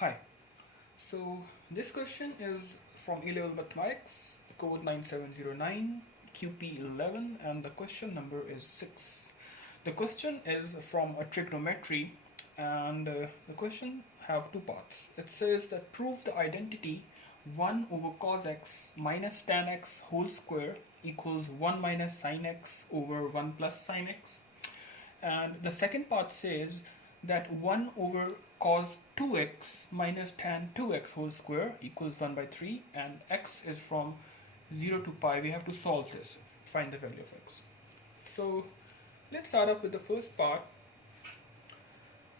Hi. So this question is from A-level mathematics, code 9709 QP11, and the question number is 6. The question is from a trigonometry, and the question have two parts. It says that prove the identity 1 over cos x minus tan x whole square equals 1 minus sin x over 1 plus sin x. And the second part says that 1 over cos 2x minus tan 2x whole square equals 1 by 3, and x is from 0 to pi. We have to solve this, find the value of x. So let's start up with the first part.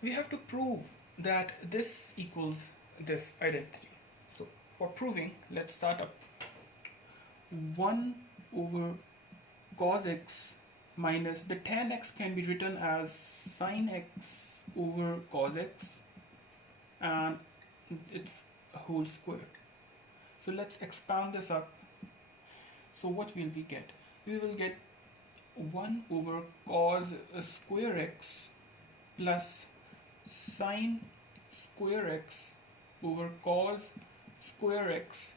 We have to prove that this equals this identity. So for proving, let's start up. 1 over cos x minus the tan x can be written as sin x over cos x, and it's a whole square. So let's expand this up. So what will we get? We will get 1 over cos square x plus sin square x over cos square x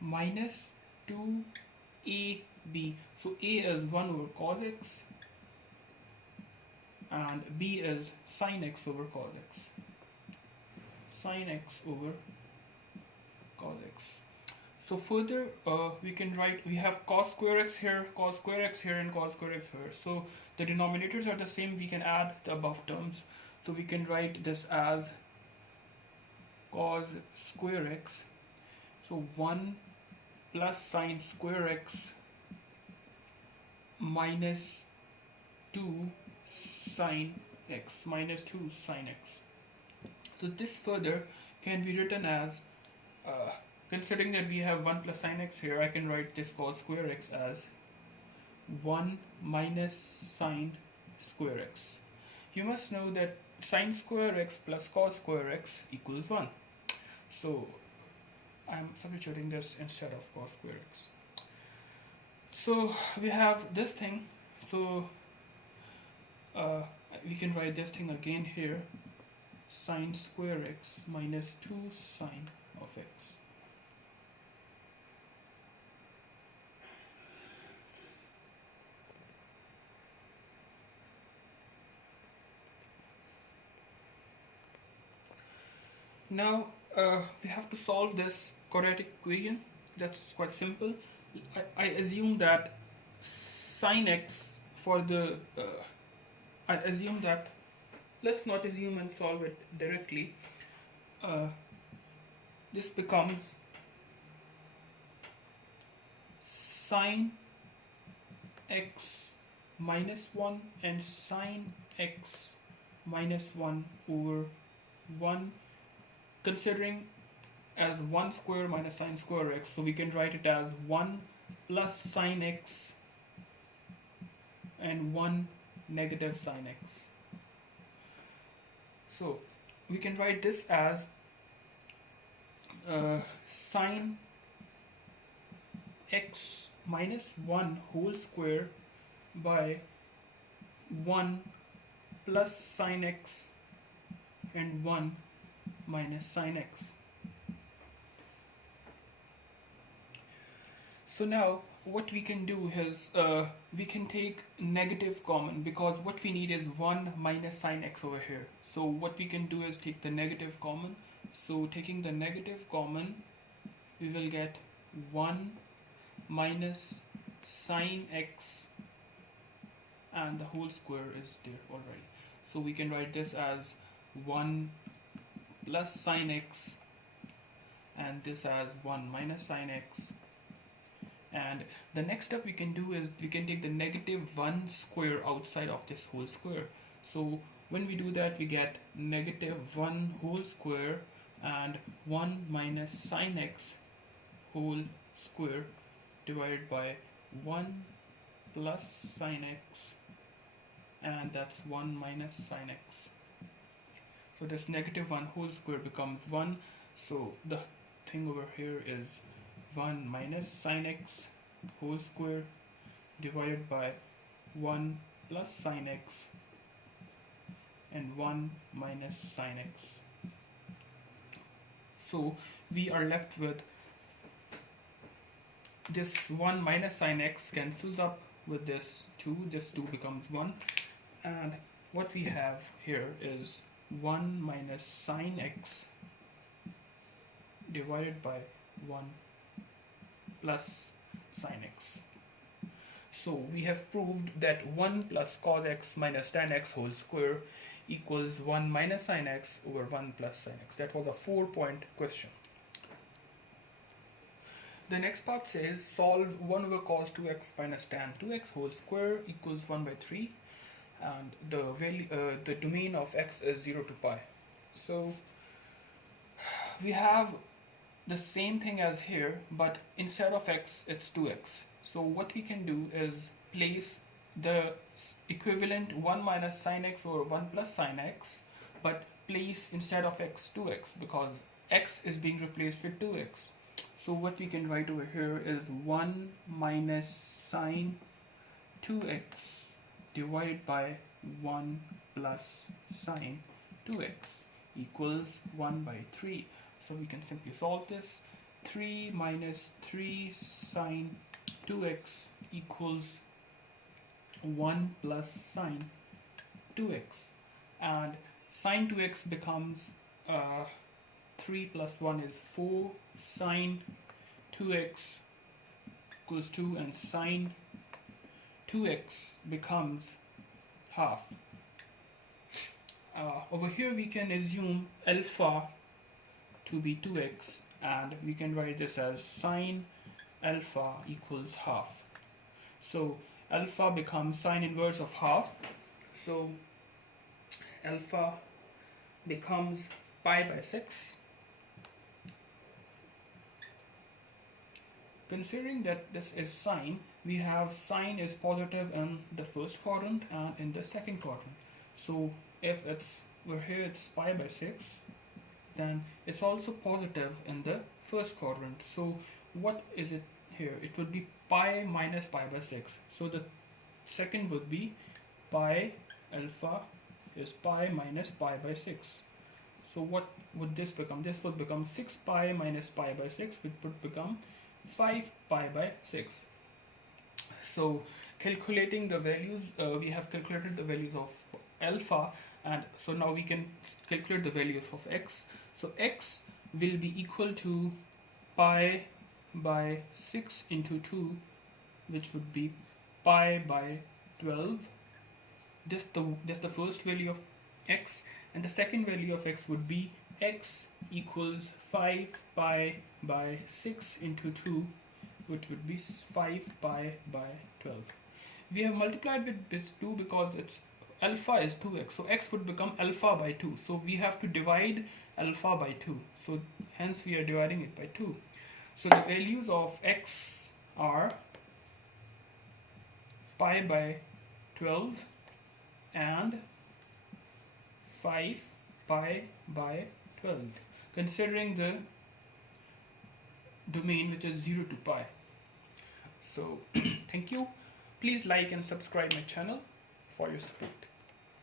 minus 2ab. So a is 1 over cos x and b is sin x over cos x. Sin x over cos x. So further we can write, we have cos square x here, cos square x here, and cos square x here. So the denominators are the same, we can add the above terms. So we can write this as cos square x. So 1 plus sin square x minus 2 sin x minus 2 sin x. So this further can be written as, considering that we have 1 plus sin x here, I can write this cos square x as 1 minus sin square x. You must know that sin square x plus cos square x equals 1. So I'm substituting this instead of cos square x. So we have this thing. So we can write this thing again here, sin square x minus 2 sin of x. Now we have to solve this quadratic equation. That's quite simple. I assume that sin x for the I assume that, let's not assume and solve it directly. This becomes sin x minus 1 and sin x minus 1 over 1, considering as 1 square minus sin square x. So we can write it as 1 plus sin x and 1 negative sin x. So we can write this as sin x minus 1 whole square by 1 plus sin x and 1 minus sin x. So now what we can do is we can take negative common, because what we need is 1 minus sin x over here. So what we can do is take the negative common. So taking the negative common, we will get 1 minus sin x, and the whole square is there already. So we can write this as 1 plus sin x and this as 1 minus sin x. And the next step we can do is we can take the negative 1 square outside of this whole square. So when we do that, we get negative 1 whole square and 1 minus sin x whole square divided by 1 plus sin x, and that's 1 minus sin x. So this negative 1 whole square becomes 1. So the thing over here is 1 minus sin x whole square divided by 1 plus sin x and 1 minus sin x. So we are left with this 1 minus sine x cancels up with this 2. This 2 becomes 1. And what we have here is 1 minus sine x divided by 1 plus sine x. So we have proved that 1 plus cos x minus tan x whole square equals 1 minus sine x over 1 plus sine x. That was a 4-point question. The next part says solve 1 over cos 2x minus tan 2x whole square equals 1 by 3, and the value, the domain of x is 0 to pi. So we have the same thing as here, but instead of x it's 2x. So what we can do is place the equivalent 1 minus sine x over 1 plus sine x, but place instead of x 2x, because x is being replaced with 2x. So what we can write over here is 1 minus sine 2x divided by 1 plus sine 2x equals 1 by 3. So we can simply solve this. 3 minus 3 sine 2x equals 1 plus sine 2x, and sine 2x becomes 3 plus 1 is 4, sine 2x equals 2, and sine 2x becomes half. Over here we can assume alpha to be 2x, and we can write this as sine alpha equals half. So alpha becomes sine inverse of half. So alpha becomes pi by 6. Considering that this is sine, we have sine is positive in the first quadrant and in the second quadrant. So if it's over here it's pi by 6, then it's also positive in the first quadrant. So what is it here? It would be pi minus pi by 6. So the second would be pi alpha is pi minus pi by 6. So what would this become? This would become 6 pi minus pi by 6, which would become 5 pi by 6. So calculating the values, we have calculated the values of alpha, and so now we can calculate the values of x. So x will be equal to pi by 6 into 2, which would be pi by 12. This the first value of x, and the second value of x would be x equals 5 pi by 6 into 2, which would be 5 pi by 12. We have multiplied with this 2 because it's alpha is 2x, so x would become alpha by 2. So we have to divide alpha by 2. So hence we are dividing it by 2. So the values of x are pi by 12 and 5 pi by 12, considering the domain which is 0 to pi. So thank you. Please like and subscribe my channel for your support.